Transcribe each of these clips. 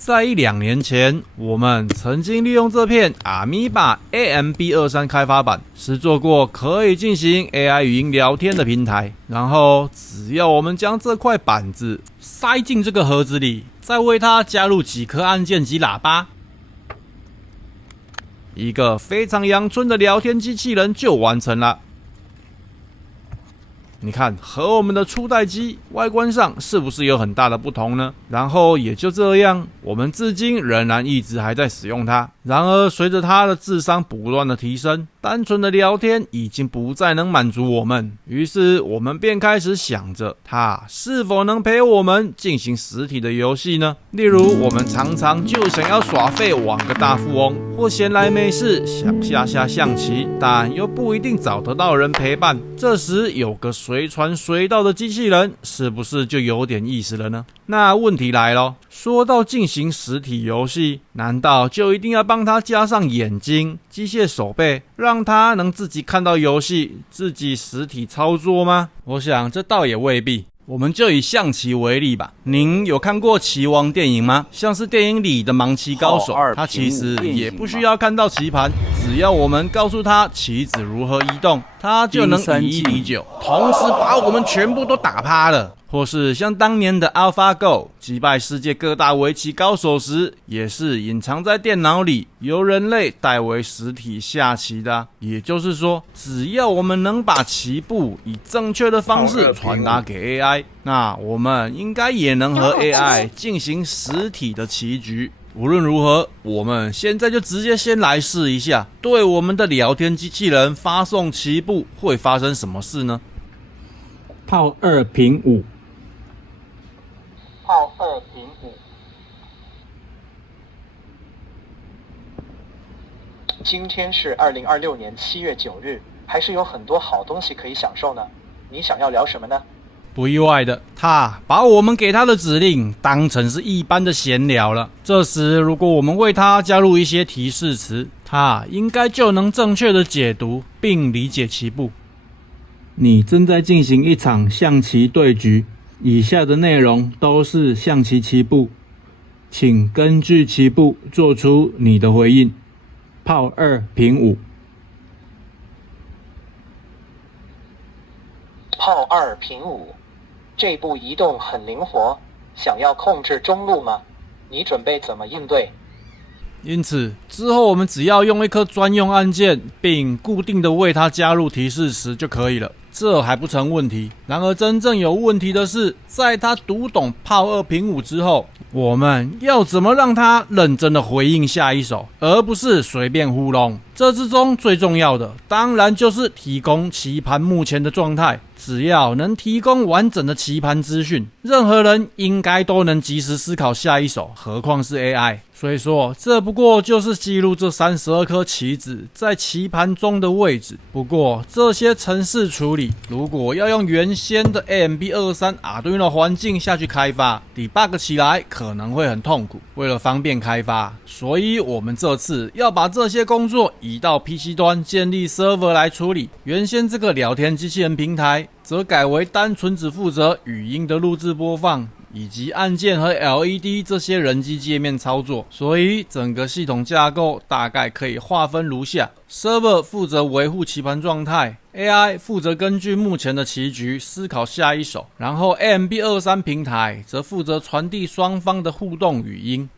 在1-2年前，我们曾经利用这片 Amoeba AMB23 开发板，是做过可以进行 AI 语音聊天的平台。然后，只要我们将这块板子塞进这个盒子里，再为它加入几颗按键及喇叭，一个非常阳春的聊天机器人就完成了。你看，和我们的初代机外观上是不是有很大的不同呢？然后也就这样，我们至今仍然一直还在使用它。然而，随着它的智商不断的提升，单纯的聊天已经不再能满足我们，于是我们便开始想着，它是否能陪我们进行实体的游戏呢？例如，我们常常就想要耍废玩个大富翁，或闲来没事想下下象棋，但又不一定找得到人陪伴。这时有个随传随到的机器人，是不是就有点意思了呢？那问题来咯，说到进行实体游戏，难道就一定要帮它加上眼睛、机械手背，让它能自己看到游戏，自己实体操作吗？我想这倒也未必。我们就以象棋为例吧，您有看过棋王电影吗？像是电影里的盲棋高手，他其实也不需要看到棋盘，只要我们告诉他棋子如何移动，他就能以1敌9，同时把我们全部都打趴了。或是像当年的 AlphaGo 击败世界各大围棋高手时，也是隐藏在电脑里，由人类代为实体下棋的。也就是说，只要我们能把棋步以正确的方式传达给 AI， 那我们应该也能和 AI 进行实体的棋局。无论如何，我们现在就直接先来试一下，对我们的聊天机器人发送棋步会发生什么事呢？炮2平5，炮2平5。今天是2026年7月9日，还是有很多好东西可以享受呢。你想要聊什么呢？不意外的，他把我们给他的指令当成是一般的闲聊了。这时，如果我们为他加入一些提示词，他应该就能正确的解读并理解棋步。你正在进行一场象棋对局，以下的内容都是象棋棋步，请根据棋步做出你的回应。炮2平5，炮2平5，这步移动很灵活，想要控制中路吗？你准备怎么应对？因此，之后我们只要用一颗专用按键，并固定的为它加入提示词就可以了。这还不成问题。然而，真正有问题的是，在他读懂炮2平5之后，我们要怎么让他认真的回应下一手，而不是随便糊弄？这之中最重要的，当然就是提供棋盘目前的状态。只要能提供完整的棋盘资讯，任何人应该都能及时思考下一手，何况是 AI。所以说，这不过就是记录这32颗棋子在棋盘中的位置。不过，这些程式处理，如果要用原先的 AMB23 Arduino 环境下去开发 ，debug 起来可能会很痛苦。为了方便开发，所以我们这次要把这些工作移到 PC 端建立 server 来处理。原先这个聊天机器人平台则改为单纯只负责语音的录制播放，以及按键和 LED 这些人机界面操作，所以整个系统架构大概可以划分如下： Server 负责维护棋盘状态， AI 负责根据目前的棋局思考下一手，然后 AMB23 平台则负责传递双方的互动语音。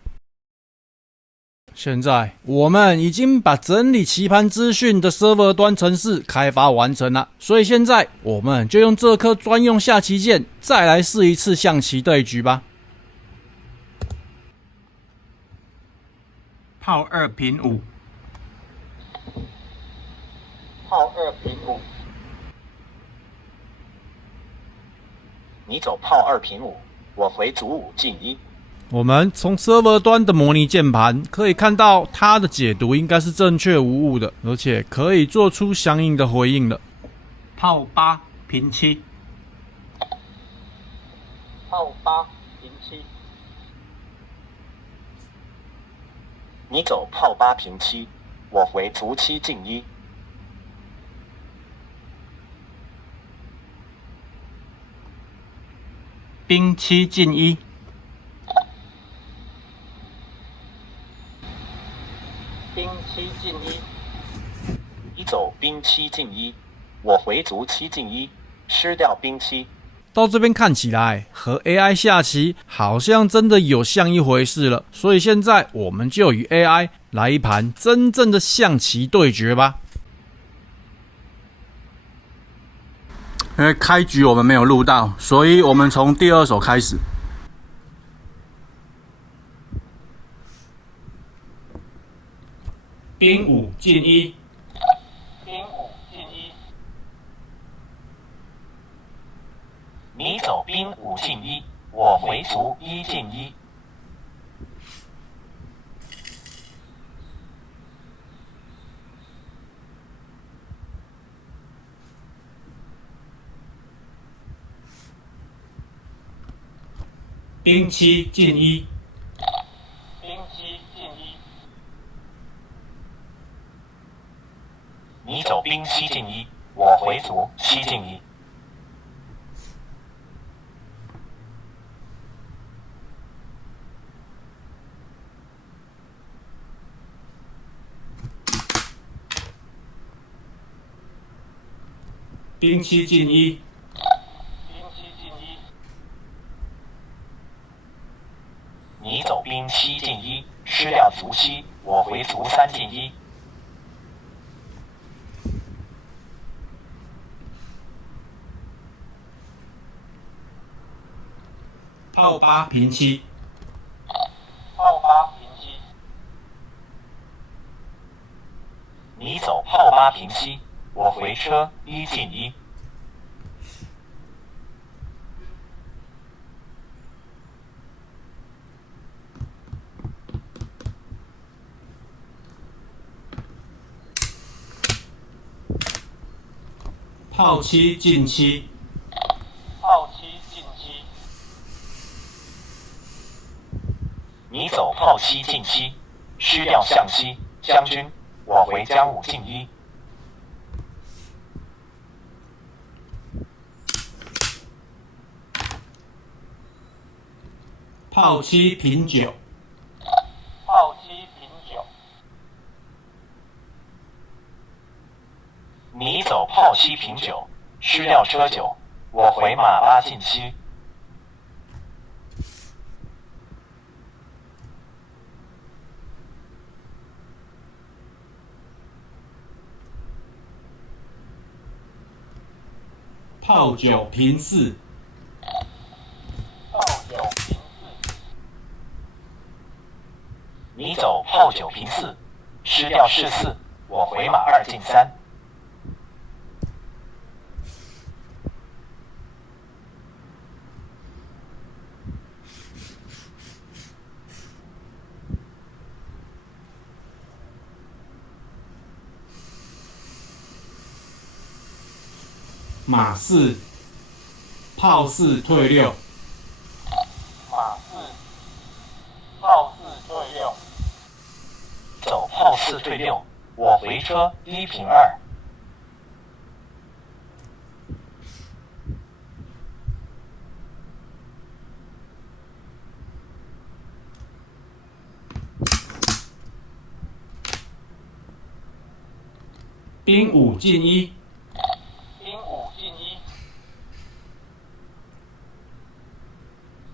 现在我们已经把整理棋盘资讯的 server 端程式开发完成了，所以现在我们就用这颗专用下棋键再来试一次象棋对局吧。炮2平5，炮2平5。你走炮2平5，我回卒5进1。我们从 server 端的模拟键盘可以看到，它的解读应该是正确无误的，而且可以做出相应的回应了。炮8平7，炮8平7。你走炮8平7，我回卒7进1。兵7进1，兵七进一。你走兵七进一，我回卒七进一，失掉兵七。到这边看起来，和 AI 下棋好像真的有像一回事了。所以现在我们就与 AI 来一盘真正的象棋对决吧。因为开局我们没有录到，所以我们从第二手开始。兵5进1，兵5进1。你走兵5进1，我回卒1进1。兵7进1，兵7进1。你走兵7进1，我回卒7进1。兵7进1，兵7进1。你走兵7进1，失掉卒7，我回卒3进1。炮8平7，炮8平7。你走炮8平7，我回车1进1。炮7进7，炮7进7。你走炮7进7，失掉象7，将军，我回将5进1。炮7平9，炮7平9。你走炮7平9，失掉车9，我回马8进7。炮9平4，炮9平4。你走炮9平4，失掉士4，我回马2进3。马4，炮4退6，马4，炮4退6。走炮4退6，我回车1平2。兵5进1，兵5进1。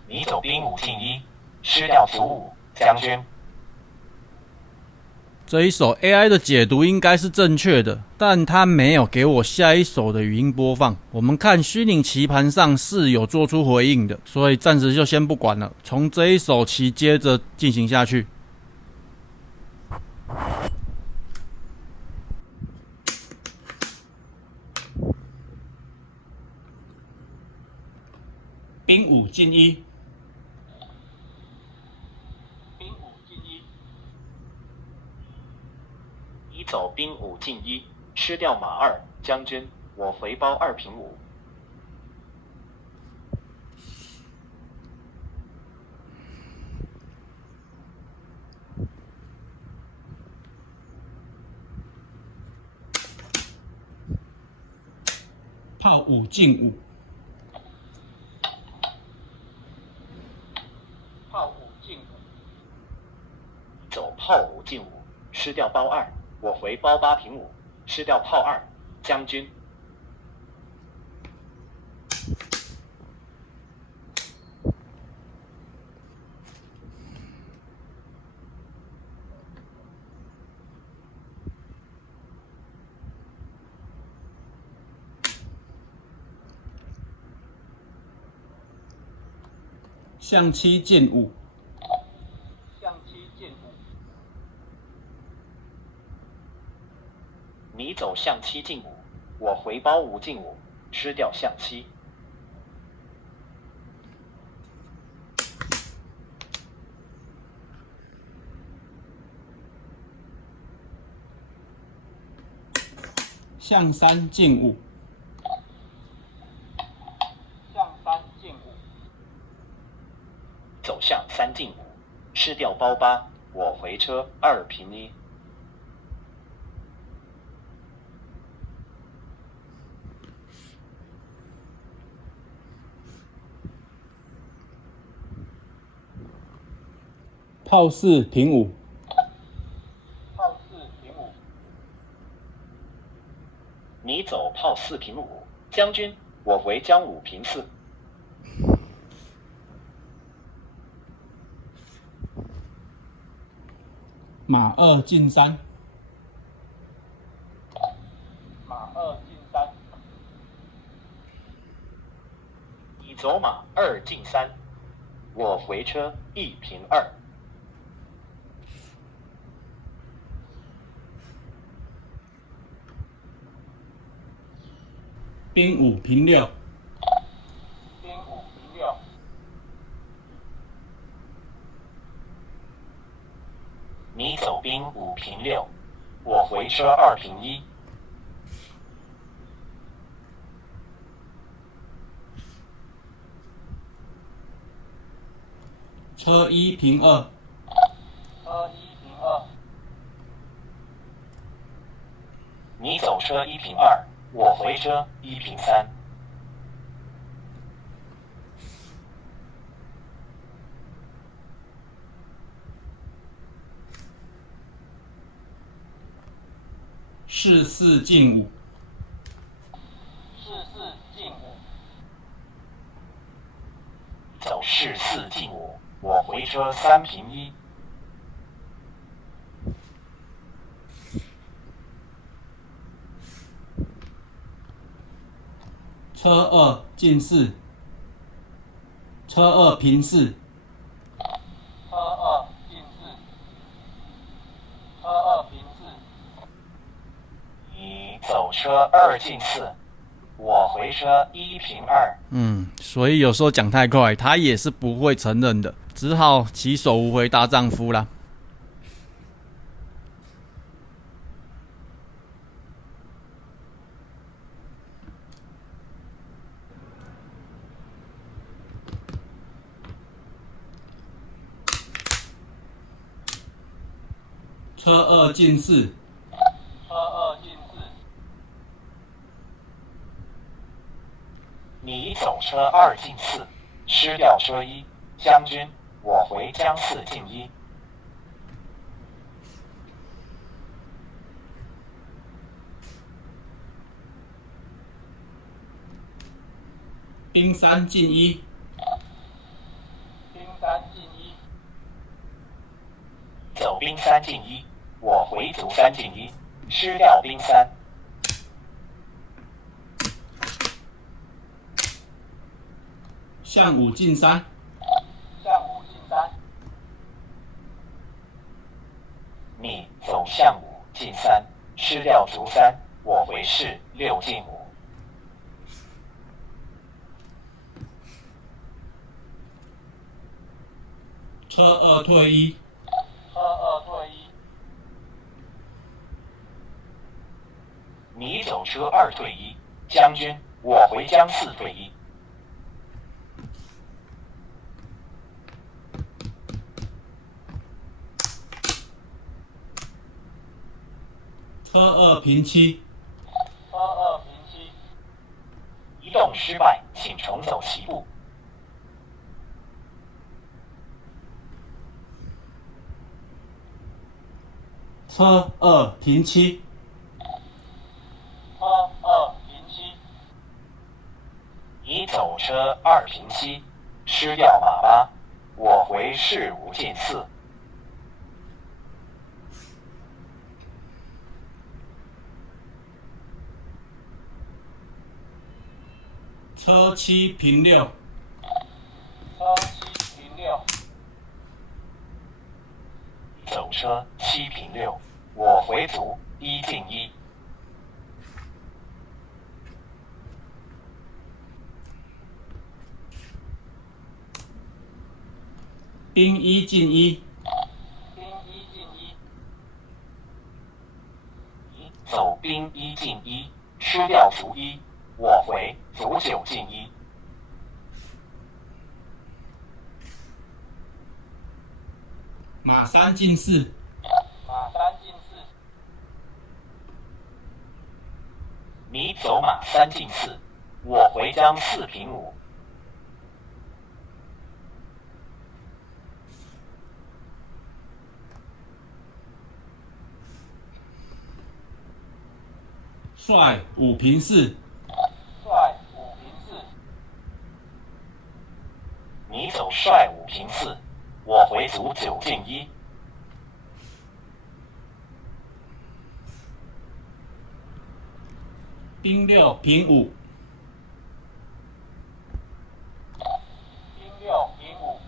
你走兵5进1，失掉卒5，将军。这一手 AI 的解读应该是正确的，但它没有给我下一手的语音播放。我们看虚拟棋盘上是有做出回应的，所以暂时就先不管了，从这一手棋接着进行下去。兵5进1，兵5进1。你走兵5进1，吃掉马2，将军，我回包2平5。炮5进5，炮5进5。走炮5进5，失掉包2，我回包8平5，失掉炮2，将军。象7进5，象7进5，你走象7进5，我回包5进5，失掉象7。象3进5，象3进5，走象3进5，失掉包8，我回车2平1。炮4平5，炮4平5，你走炮4平5，将军，我回将5平4。马2进3，马2进3，你走马2进3，我回车1平2。兵5平6，兵5平6，你走兵5平6，我回车2平1。车1平2，车1平2，你走车1平2，我回车1平3。士4进5，士4进5，走士4进5，我回车3平1。车2进4，车2平4，车2进4，车2平4，你走车2进4，我回车1平2。所以有时候讲太快，他也是不会承认的，只好起手无回大丈夫啦。车2进4，车2进4，你走车2进4，失掉车1，将军，我回将4进1。兵3进1，兵3进1，走兵3进1，我回卒3进1，失掉兵3。象5进3，象5进3，你走象5进3，失掉卒3，我回士6进5。车2退1，车2退1，你走车2退1，将军，我回将4退1。车2平7，车2平7，移动失败，请重走齐步。车2停7。车2平7。你走车2平7，失掉马8，我回4 5进4。车7平6。车7平6。走车7平6，我回卒1进1。兵1进1。兵1进1。你走兵1进1，吃掉卒1，我回卒9进1。马3进4。马3进4。你走马3进4，我回将4平5。帅5平4。帅5平4。你走帅5平4，我回卒9进1。兵6平5。兵6平5。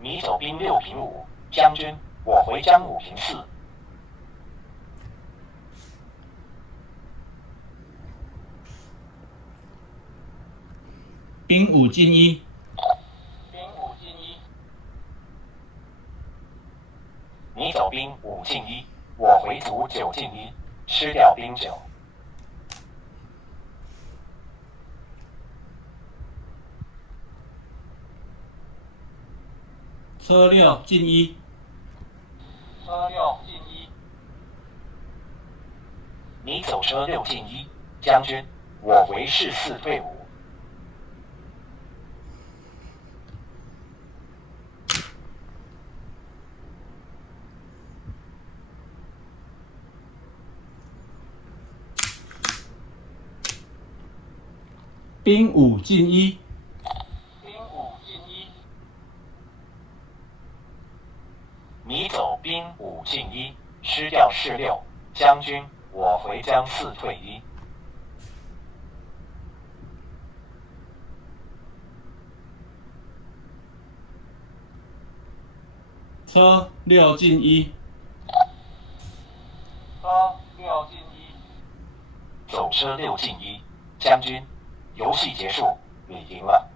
你走兵6平5，将军，我回将5平4。兵5进1。兵5进1。你走兵5进1，我回卒9进1，吃掉兵9。车6进1。车6进1。你走车6进1，将军，我回士4退5。兵5进1。兵5进1。你走兵5进1，吃掉士6，将军，我回将4退1。车6进1。车6进1。走车6进1，将军，游戏结束，你赢了。